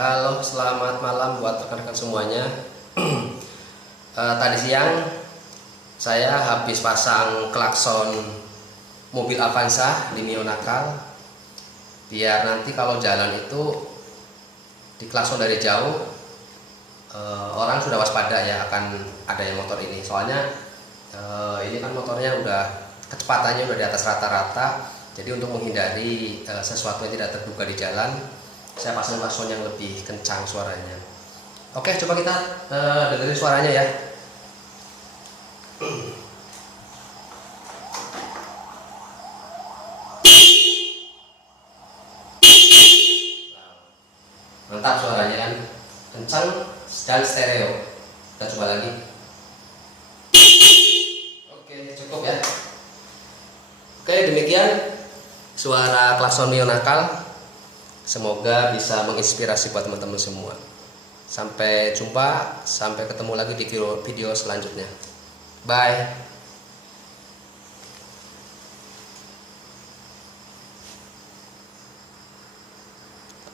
Halo, selamat malam buat rekan-rekan semuanya. Tadi siang saya habis pasang klakson mobil Avanza di Mio Nakal, biar nanti kalau jalan itu diklakson dari jauh, orang sudah waspada ya akan adanya motor ini. Soalnya ini kan motornya udah kecepatannya udah di atas rata-rata, jadi untuk menghindari sesuatu yang tidak terduga di jalan, saya pasang klakson yang lebih kencang suaranya. Oke, coba kita dengerin suaranya ya. Mantap suaranya kan, kencang dan stereo. Kita coba lagi. Oke, cukup ya. Oke, demikian suara klakson Mio Nakal. Semoga bisa menginspirasi buat teman-teman semua. Sampai jumpa, sampai ketemu lagi di video selanjutnya. Bye.